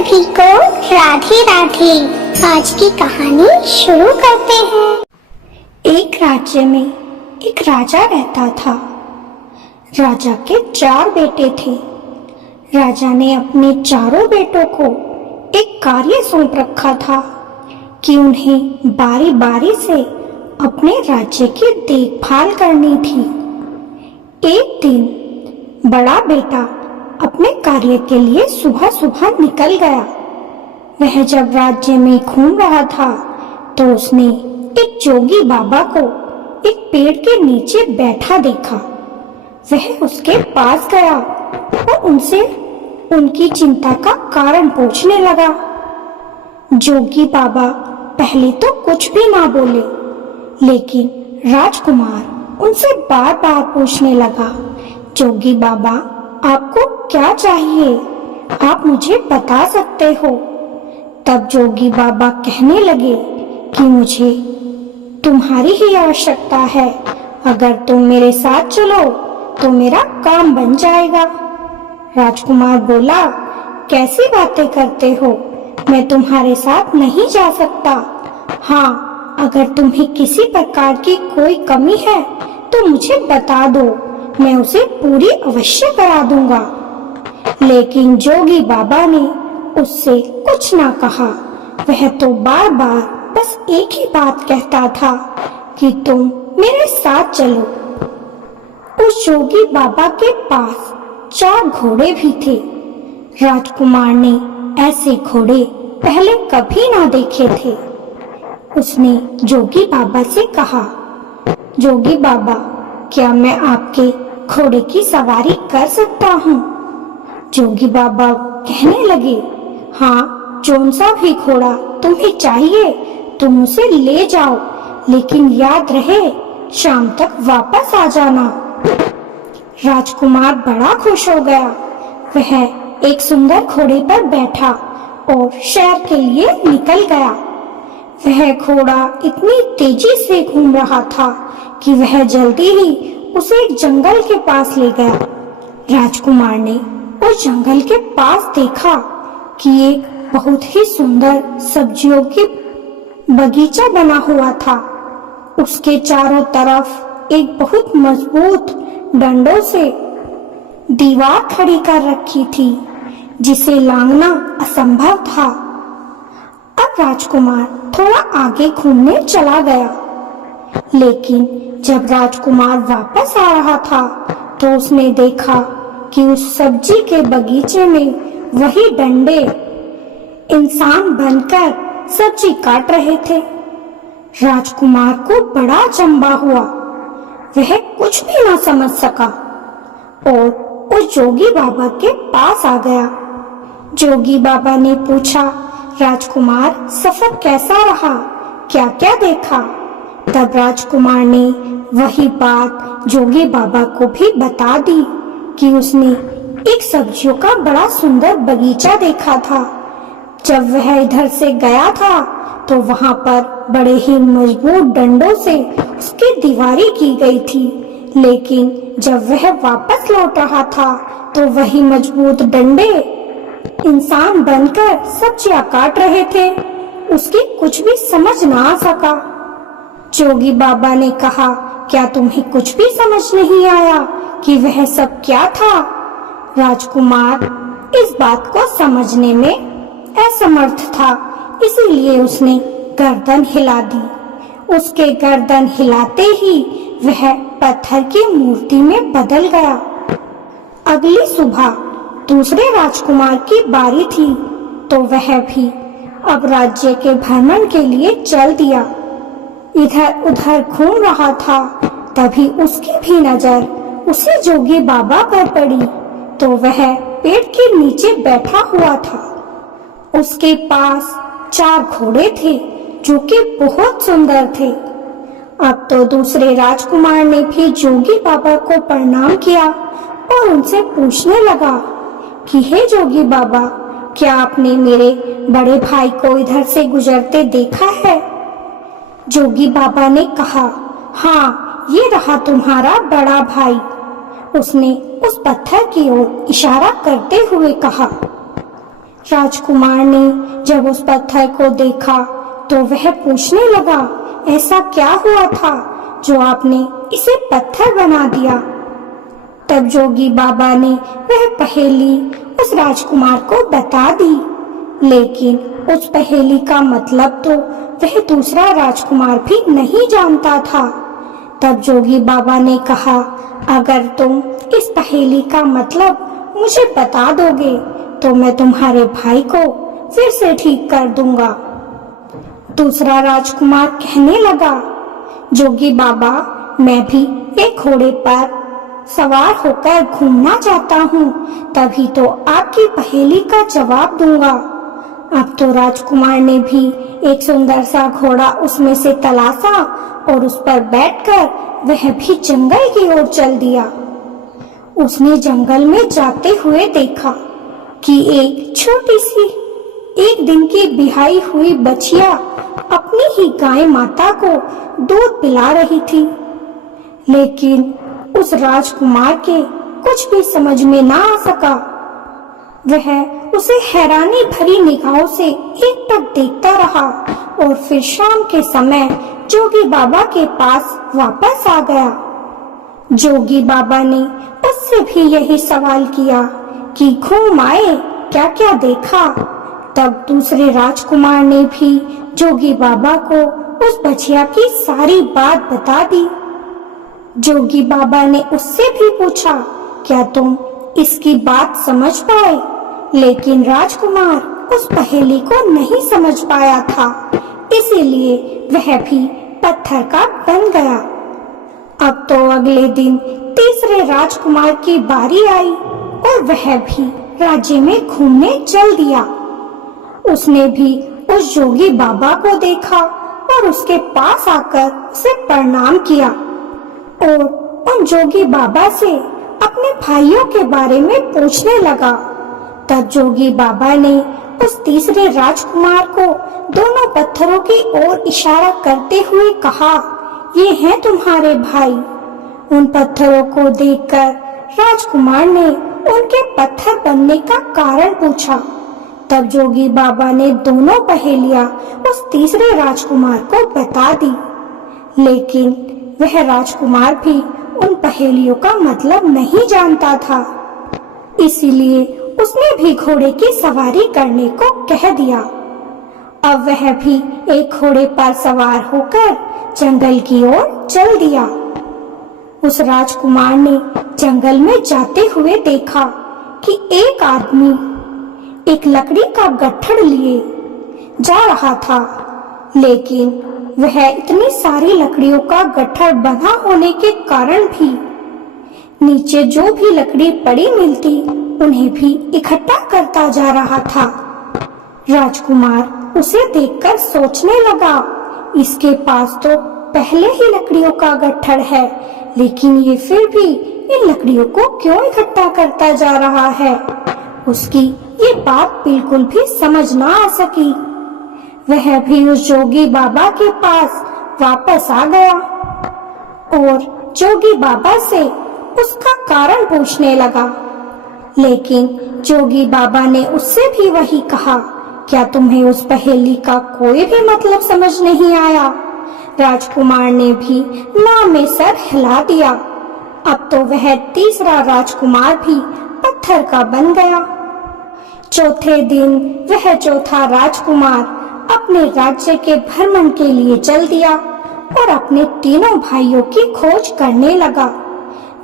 सभी को राधे राधे। आज की कहानी शुरू करते हैं। एक राज्य में एक राजा रहता था। राजा के 4 बेटे थे। राजा ने अपने चारों बेटों को एक कार्य सौंप रखा था कि उन्हें बारी बारी से अपने राज्य की देखभाल करनी थी। एक दिन बड़ा बेटा अपने कार्य के लिए सुबह सुबह निकल गया। वह जब राज्य में घूम रहा था तो उसने एक जोगी बाबा को एक पेड़ के नीचे बैठा देखा। वह उसके पास गया और उनसे उनकी चिंता का कारण पूछने लगा। जोगी बाबा पहले तो कुछ भी ना बोले, लेकिन राजकुमार उनसे बार बार पूछने लगा, जोगी बाबा आपको क्या चाहिए, आप मुझे बता सकते हो। तब जोगी बाबा कहने लगे कि मुझे तुम्हारी ही आवश्यकता है। अगर तुम मेरे साथ चलो तो मेरा काम बन जाएगा। राजकुमार बोला, कैसी बातें करते हो, मैं तुम्हारे साथ नहीं जा सकता। हाँ, अगर तुम्हें किसी प्रकार की कोई कमी है तो मुझे बता दो, मैं उसे पूरी अवश्य करा दूंगा। लेकिन जोगी बाबा ने उससे कुछ ना कहा। वह तो बार बार बस एक ही बात कहता था कि तुम मेरे साथ चलो। उस जोगी बाबा के पास 4 घोड़े भी थे। राजकुमार ने ऐसे घोड़े पहले कभी ना देखे थे। उसने जोगी बाबा से कहा, जोगी बाबा क्या मैं आपके घोड़े की सवारी कर सकता हूँ? जोगी बाबा कहने लगे, हाँ, जौन सा भी घोड़ा तुम्हें चाहिए तुम उसे ले जाओ, लेकिन याद रहे शाम तक वापस आ जाना। राजकुमार बड़ा खुश हो गया। वह एक सुंदर घोड़े पर बैठा और शहर के लिए निकल गया। वह घोड़ा इतनी तेजी से घूम रहा था कि वह जल्दी ही उसे एक जंगल के पास ले गया। राजकुमार ने उस जंगल के पास देखा कि एक बहुत ही सुंदर सब्जियों की बगीचा बना हुआ था। उसके चारों तरफ एक बहुत मजबूत डंडों से दीवार खड़ी कर रखी थी, जिसे लांघना असंभव था। अब राजकुमार थोड़ा आगे घूमने चला गया, लेकिन जब राजकुमार वापस आ रहा था तो उसने देखा कि उस सब्जी के बगीचे में वही डंडे इंसान बनकर सब्जी काट रहे थे। राजकुमार को बड़ा अचंभा हुआ। वह कुछ भी ना समझ सका और उस जोगी बाबा के पास आ गया। जोगी बाबा ने पूछा, राजकुमार सफर कैसा रहा, क्या क्या देखा? तब राजकुमार ने वही बात जोगी बाबा को भी बता दी कि उसने एक सब्जियों का बड़ा सुंदर बगीचा देखा था। जब वह इधर से गया था तो वहां पर बड़े ही मजबूत डंडों से उसकी दीवारी की गई थी, लेकिन जब वह वापस लौट रहा था तो वही मजबूत डंडे इंसान बनकर सब्जियां काट रहे थे। उसकी कुछ भी समझ ना आ सका। जोगी बाबा ने कहा, क्या तुम्हें कुछ भी समझ नहीं आया कि वह सब क्या था? राजकुमार इस बात को समझने में असमर्थ था, इसीलिए उसने गर्दन हिला दी। उसके गर्दन हिलाते ही वह पत्थर की मूर्ति में बदल गया। अगली सुबह दूसरे राजकुमार की बारी थी तो वह भी अब राज्य के भ्रमण के लिए चल दिया। इधर उधर घूम रहा था, तभी उसकी भी नजर उसी जोगी बाबा पर पड़ी तो वह पेड़ के नीचे बैठा हुआ था। उसके पास 4 घोड़े थे जो कि बहुत सुंदर थे। अब तो दूसरे राजकुमार ने भी जोगी बाबा को प्रणाम किया और उनसे पूछने लगा कि हे जोगी बाबा, क्या आपने मेरे बड़े भाई को इधर से गुजरते देखा है? जोगी बाबा ने कहा, हाँ, ये रहा तुम्हारा बड़ा भाई। उसने उस पत्थर की ओर इशारा करते हुए कहा। राजकुमार ने जब उस पत्थर को देखा तो वह पूछने लगा, ऐसा क्या हुआ था जो आपने इसे पत्थर बना दिया? तब जोगी बाबा ने वह पहेली उस राजकुमार को बता दी, लेकिन उस पहेली का मतलब तो वह दूसरा राजकुमार भी नहीं जानता था। तब जोगी बाबा ने कहा, अगर तुम इस पहेली का मतलब मुझे बता दोगे तो मैं तुम्हारे भाई को फिर से ठीक कर दूंगा। दूसरा राजकुमार कहने लगा, जोगी बाबा, मैं भी एक घोड़े पर सवार होकर घूमना चाहता हूँ, तभी तो आपकी पहेली का जवाब दूंगा। अब तो राजकुमार ने भी एक सुंदर सा घोड़ा उसमें से तलाशा और उस पर बैठकर वह भी जंगल की ओर चल दिया। उसने जंगल में जाते हुए देखा कि एक छोटी सी एक दिन की बिहाई हुई बछिया अपनी ही गाय माता को दूध पिला रही थी, लेकिन उस राजकुमार के कुछ भी समझ में ना आ सका। वह उसे हैरानी भरी निगाहों से एकटक देखता रहा और फिर शाम के समय जोगी बाबा के पास वापस आ गया। जोगी बाबा ने उससे भी यही सवाल किया कि घूम आए, क्या क्या देखा? तब दूसरे राजकुमार ने भी जोगी बाबा को उस बछिया की सारी बात बता दी। जोगी बाबा ने उससे भी पूछा, क्या तुम इसकी बात समझ पाए? लेकिन राजकुमार उस पहेली को नहीं समझ पाया था, इसीलिए वह भी पत्थर का बन गया। अब तो अगले दिन तीसरे राजकुमार की बारी आई और वह भी राज्य में घूमने चल दिया। उसने भी उस जोगी बाबा को देखा और उसके पास आकर उसे प्रणाम किया और उन जोगी बाबा से अपने भाइयों के बारे में पूछने लगा। तब जोगी बाबा ने उस तीसरे राजकुमार को दोनों पत्थरों की ओर इशारा करते हुए कहा, ये हैं तुम्हारे भाई। उन पत्थरों को देखकर राजकुमार ने उनके पत्थर बनने का कारण पूछा। तब जोगी बाबा ने दोनों पहेलियां उस तीसरे राजकुमार को बता दी, लेकिन वह राजकुमार भी उन पहेलियों का मतलब नहीं जानता था, इसीलिए उसने भी घोड़े की सवारी करने को कह दिया। अब वह भी एक घोड़े पर सवार होकर जंगल की ओर चल दिया। उस राजकुमार ने जंगल में जाते हुए देखा कि एक आदमी एक लकड़ी का गट्ठर लिए जा रहा था, लेकिन वह इतनी सारी लकड़ियों का गट्ठर बना होने के कारण भी नीचे जो भी लकड़ी पड़ी मिलती उन्हें भी इकट्ठा करता जा रहा था। राजकुमार उसे देखकर सोचने लगा, इसके पास तो पहले ही लकड़ियों का गट्ठर है, लेकिन ये फिर भी इन लकड़ियों को क्यों इकट्ठा करता जा रहा है? उसकी ये बात बिल्कुल भी समझ ना आ सकी। वह भी उस जोगी बाबा के पास वापस आ गया और जोगी बाबा से उसका कारण पूछने लगा, लेकिन जोगी बाबा ने उससे भी वही कहा, क्या तुम्हें उस पहेली का कोई भी मतलब समझ नहीं आया? राजकुमार ने भी ना में सर हिला दिया। अब तो वह तीसरा राजकुमार भी पत्थर का बन गया। चौथे दिन वह चौथा राजकुमार अपने राज्य के भ्रमण के लिए चल दिया और अपने तीनों भाइयों की खोज करने लगा।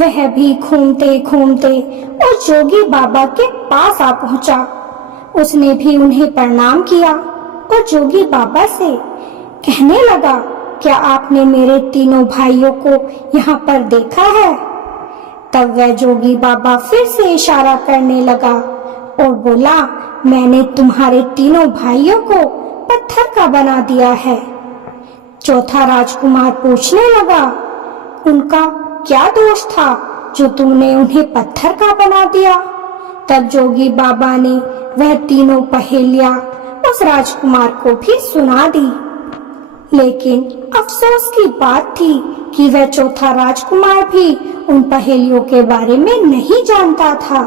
वह भी घूमते घूमते उस जोगी बाबा के पास आ पहुंचा। उसने भी उन्हें प्रणाम किया और जोगी बाबा से कहने लगा, क्या आपने मेरे तीनों भाइयों को यहाँ पर देखा है? तब वह जोगी बाबा फिर से इशारा करने लगा और बोला, मैंने तुम्हारे तीनों भाइयों को पत्थर का बना दिया है। चौथा राजकुमार पूछने लगा, उनका क्या दोष था जो तुमने उन्हें पत्थर का बना दिया? तब जोगी बाबा ने वह तीनों पहेलियां उस राजकुमार को भी सुना दी, लेकिन अफसोस की बात थी कि वह चौथा राजकुमार भी उन पहेलियों के बारे में नहीं जानता था।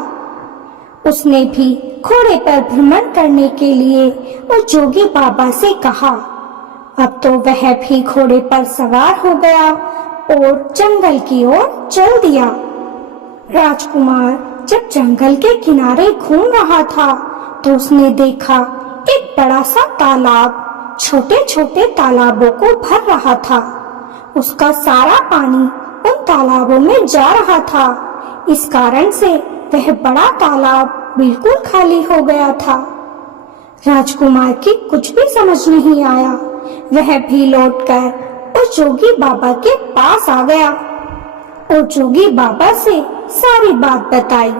उसने भी घोड़े पर भ्रमण करने के लिए उस जोगी बाबा से कहा। अब तो वह भी घोड़े पर सवार हो गया और जंगल की ओर चल दिया। राजकुमार जब जंगल के किनारे घूम रहा था तो उसने देखा एक बड़ा सा तालाब छोटे छोटे तालाबों को भर रहा था। उसका सारा पानी उन तालाबों में जा रहा था। इस कारण से वह बड़ा तालाब बिल्कुल खाली हो गया था। राजकुमार की कुछ भी समझ नहीं आया। वह भी लौटकर उस जोगी बाबा के पास आ गया और जोगी बाबा से सारी बात बताई।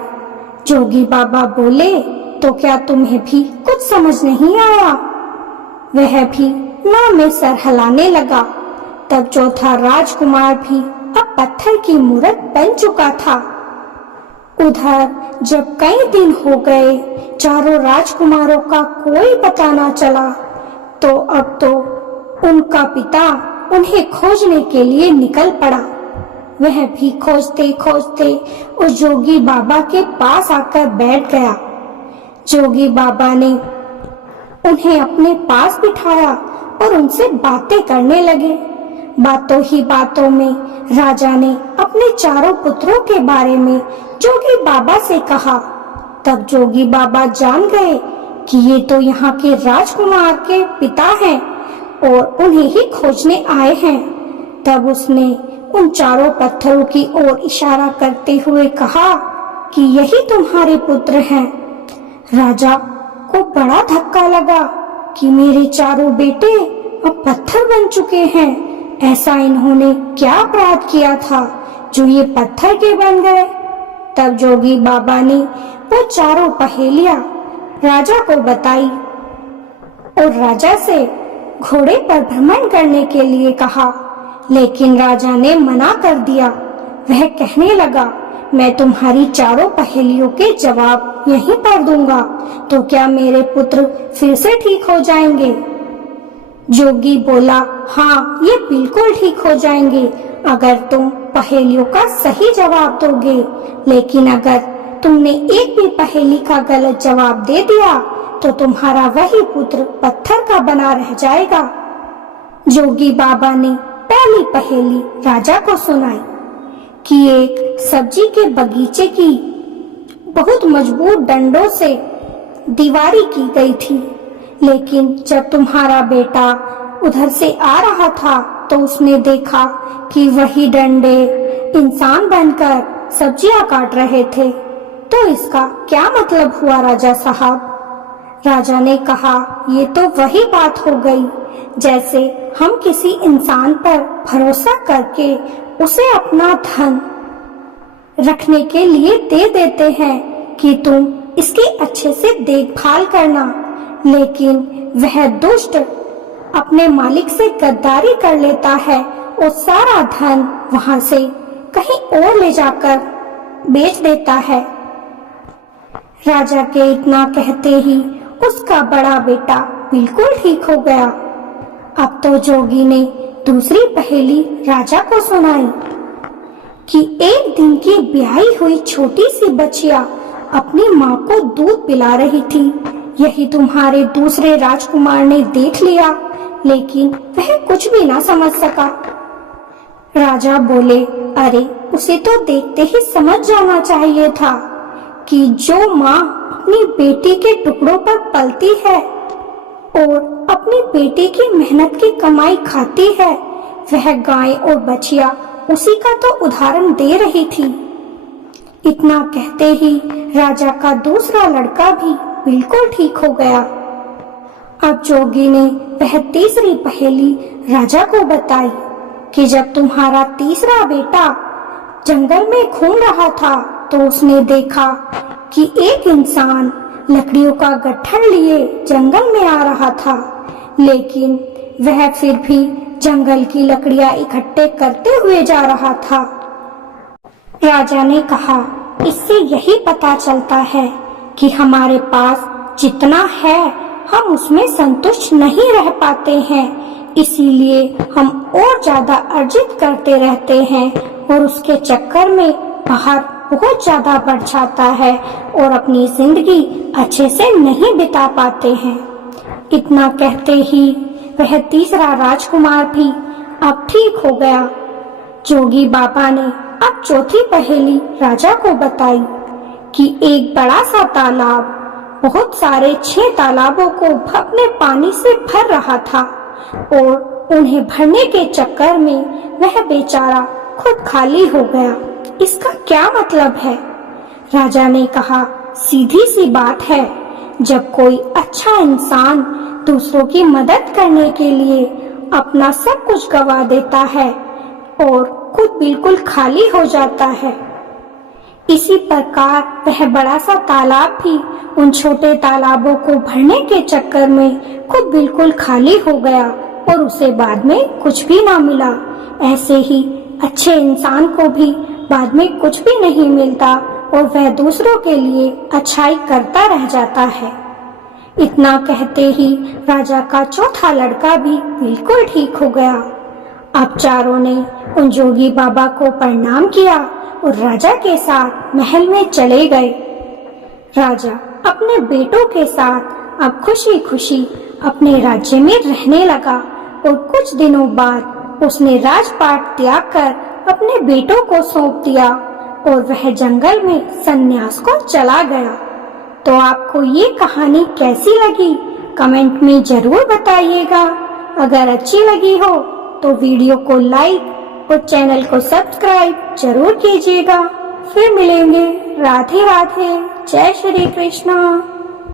जोगी बाबा बोले, तो क्या तुम्हें भी कुछ समझ नहीं आया? वह भी ना में सर हिलाने लगा। तब चौथा राजकुमार भी अब पत्थर की मूर्त बन चुका था। उधर जब कई दिन हो गए चारों राजकुमारों का कोई पता न चला, तो अब तो उनका पिता उन्हें खोजने के लिए निकल पड़ा। वह भी खोजते खोजते उस जोगी बाबा के पास आकर बैठ गया। जोगी बाबा ने उन्हें अपने पास बिठाया और उनसे बातें करने लगे। बातों ही बातों में राजा ने अपने चारों पुत्रों के बारे में जोगी बाबा से कहा। तब जोगी बाबा जान गए कि ये तो यहाँ के राजकुमार के पिता हैं और उन्हें ही खोजने आए हैं। तब उसने उन चारों पत्थरों की ओर इशारा करते हुए कहा कि यही तुम्हारे पुत्र हैं। राजा को बड़ा धक्का लगा कि मेरे चारों बेटे अब पत्थर बन चुके हैं। ऐसा इन्होंने क्या अपराध किया था जो ये पत्थर के बन गए? तब जोगी बाबा ने वो चारों पहेलियां राजा को बताई और राजा से घोड़े पर भ्रमण करने के लिए कहा। लेकिन राजा ने मना कर दिया। वह कहने लगा, मैं तुम्हारी चारों पहेलियों के जवाब यहीं पर दूंगा, तो क्या मेरे पुत्र फिर से ठीक हो जाएंगे? जोगी बोला, हाँ, ये बिल्कुल ठीक हो जाएंगे अगर तुम पहेलियों का सही जवाब दोगे। लेकिन अगर तुमने एक भी पहेली का गलत जवाब दे दिया तो तुम्हारा वही पुत्र पत्थर का बना रह जाएगा। जोगी बाबा ने पहली पहेली राजा को सुनाई कि एक सब्जी के बगीचे की बहुत मजबूत डंडों से दीवारी की गई थी। लेकिन जब तुम्हारा बेटा उधर से आ रहा था तो उसने देखा कि वही डंडे इंसान बनकर सब्जियां काट रहे थे। तो इसका क्या मतलब हुआ राजा साहब? राजा ने कहा, ये तो वही बात हो गई जैसे हम किसी इंसान पर भरोसा करके उसे अपना धन रखने के लिए दे देते हैं कि तुम इसकी अच्छे से देखभाल करना, लेकिन वह दुष्ट अपने मालिक से गद्दारी कर लेता है और सारा धन वहां से कहीं और ले जाकर बेच देता है। राजा के इतना कहते ही उसका बड़ा बेटा बिल्कुल ठीक हो गया। अब तो जोगी ने दूसरी पहेली राजा को सुनाई कि एक दिन की ब्याही हुई छोटी सी बच्चिया अपनी माँ को दूध पिला रही थी। यही तुम्हारे दूसरे राजकुमार ने देख लिया, लेकिन वह कुछ भी ना समझ सका। राजा बोले, अरे उसे तो देखते ही समझ जाना चाहिए था कि जो माँ अपनी बेटी के टुकड़ों पर पलती है और अपनी बेटी की मेहनत की कमाई खाती है, वह गाय और बछिया उसी का तो उदाहरण दे रही थी। इतना कहते ही राजा का दूसरा लड़का भी बिल्कुल ठीक हो गया। अब जोगी ने वह तीसरी पहेली राजा को बताई कि जब तुम्हारा तीसरा बेटा जंगल में घूम रहा था तो उसने देखा कि एक इंसान लकड़ियों का गट्ठर लिए जंगल में आ रहा था, लेकिन वह फिर भी जंगल की लकड़ियां इकट्ठे करते हुए जा रहा था। राजा ने कहा, इससे यही पता चलता है कि हमारे पास जितना है हम उसमें संतुष्ट नहीं रह पाते हैं, इसीलिए हम और ज्यादा अर्जित करते रहते हैं और उसके चक्कर में बाहर बहुत ज्यादा बढ़ जाता है और अपनी जिंदगी अच्छे से नहीं बिता पाते हैं। इतना कहते ही वह तीसरा राजकुमार भी अब ठीक हो गया। जोगी बाबा ने अब चौथी पहेली राजा को बताई कि एक बड़ा सा तालाब बहुत सारे 6 तालाबों को अपने पानी से भर रहा था और उन्हें भरने के चक्कर में वह बेचारा खुद खाली हो गया। इसका क्या मतलब है? राजा ने कहा, सीधी सी बात है, जब कोई अच्छा इंसान दूसरों की मदद करने के लिए अपना सब कुछ गवा देता है और खुद बिल्कुल खाली हो जाता है। इसी प्रकार वह बड़ा सा तालाब भी उन छोटे तालाबों को भरने के चक्कर में खुद बिल्कुल खाली हो गया और उसे बाद में कुछ भी ना मिला। ऐसे ही अच्छे इंसान को भी बाद में कुछ भी नहीं मिलता और वह दूसरों के लिए अच्छाई करता रह जाता है। इतना कहते ही राजा का चौथा लड़का भी बिल्कुल ठीक हो गया। अब चारों ने उन जोगी बाबा को प्रणाम किया और राजा के साथ महल में चले गए। राजा अपने बेटों के साथ अब खुशी खुशी अपने राज्य में रहने लगा और कुछ दिनों बाद उसने राजपाट त्याग कर अपने बेटों को सौंप दिया और वह जंगल में संन्यास को चला गया। तो आपको ये कहानी कैसी लगी कमेंट में जरूर बताइएगा। अगर अच्छी लगी हो तो वीडियो को लाइक और चैनल को सब्सक्राइब जरूर कीजिएगा। फिर मिलेंगे। राधे राधे। जय श्री कृष्ण।